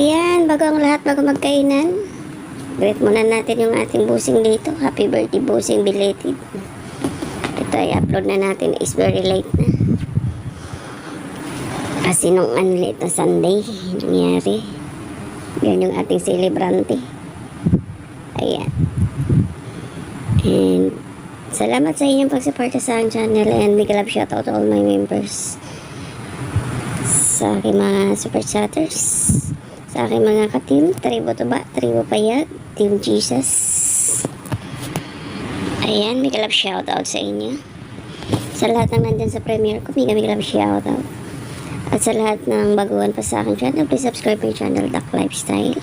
Ayan, bago ang lahat, bago magkainan. Greet muna natin yung ating busing dito. Happy birthday busing belated. Ito ay upload na natin. It's very late na. Kasi nung ano late na Sunday, nangyari. Yan yung ating celebrante. Ayan. And salamat sa inyong pagsuporta sa aking channel and big love shoutout to all my members. Sa aking mga super chatters. Sa aking mga ka-team, Tribo Tuba, Tribo Payag, Team Jesus. Ayan, big love shoutout sa inyo. Sa lahat ng nandyan sa premiere ko, big big love shoutout. At sa lahat ng baguhan pa sa aking channel, please subscribe my channel, Duck Lifestyle.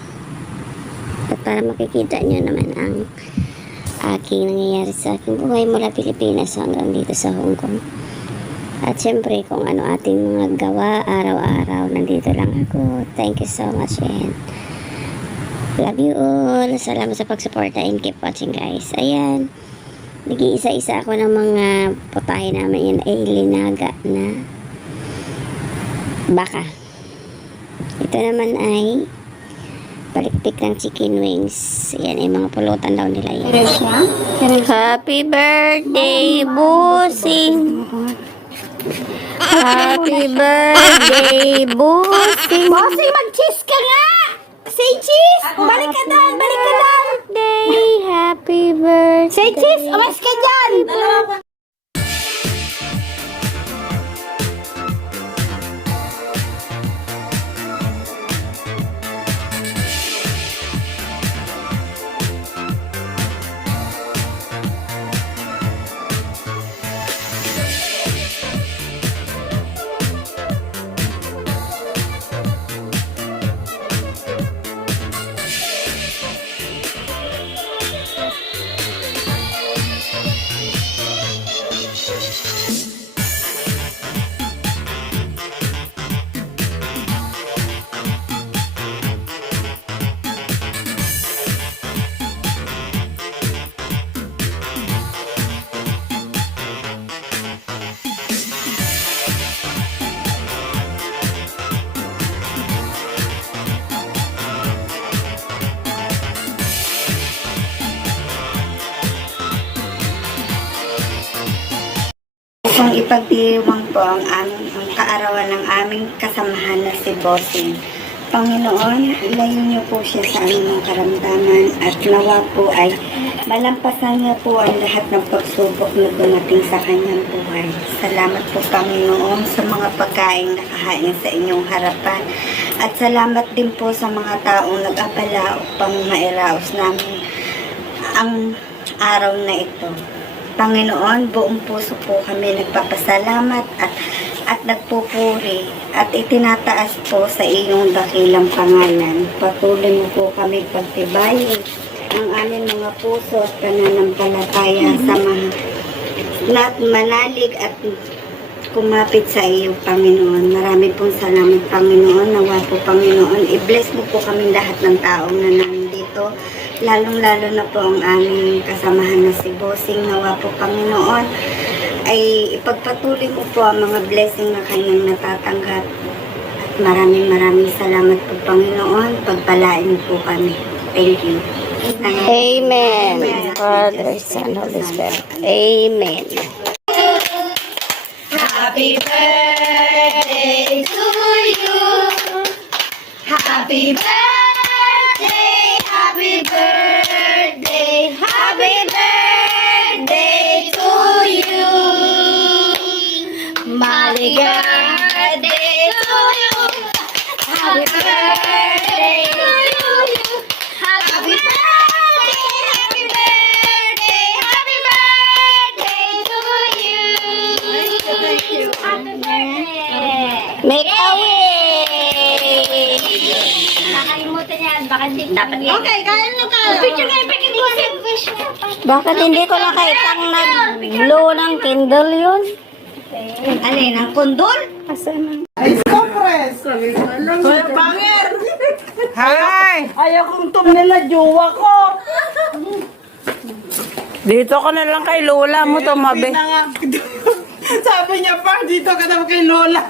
At para makikita nyo naman ang aking nangyayari sa aking buhay mula Pilipinas hanggang dito sa Hong Kong. At syempre, kung ano ating mga gawa araw-araw, nandito lang ako. Thank you so much and love you all. Salamat sa pagsuporta and keep watching guys. Ayan, nag-iisa-isa ako ng mga putahe namin yan ay linaga na baka. Ito naman ay palikpik ng chicken wings. Yan ay mga pulutan daw nila yan. Happy birthday, Busing! Happy birthday, Busing! Bossing, mag-cheese ka nga! Say cheese! Balik ka doon! Balik ka doon! Happy birthday. Say cheese! Umas ka dyan! Kung ipagdiwang po ang, aming, ang kaarawan ng aming kasamahan na si Bossing. Panginoon, ilayo niyo po siya sa anumang karamdaman at nawa po ay malampasan niya po ang lahat ng pagsubok na dumating sa kanyang buhay. Salamat po Panginoon sa mga pagkain nakahain sa inyong harapan at salamat din po sa mga taong nag-abala upang mairaos namin ang araw na ito. Panginoon, buong puso po kami nagpapasalamat at at nagpupuri at itinataas po sa iyong dakilang pangalan. Patuloy mo po kami pagtibayin ang aming mga puso at pananampalataya sa mga lahat manalig at kumapit sa iyo, Panginoon. Marami pong salamat, Panginoon. Nawa po, Panginoon. I-bless mo po kami lahat ng taong na nandito. Lalong-lalo na po ang aming kasamahan na si Bossing. Nawa po, Panginoon, ay ipagpatuloy mo po ang mga blessing na kanyang natatanggap. At maraming maraming salamat po, Panginoon. Pagpalain mo po kami. Thank you. Amen. Father, Son, Holy Spirit. Amen. Happy birthday to you. Happy birthday, Hindi dapat Okay, kaya na ka. Picture nga, picture mo. Bakit hindi ko nakitang nag-blow ng candle yun? Alin, ang kondol? Asan? Hi! Ayaw kong tumnila jowa ko. Dito ka na lang kay Lola mo tumabi. Sabi niya pa, dito ka daw kay Lola.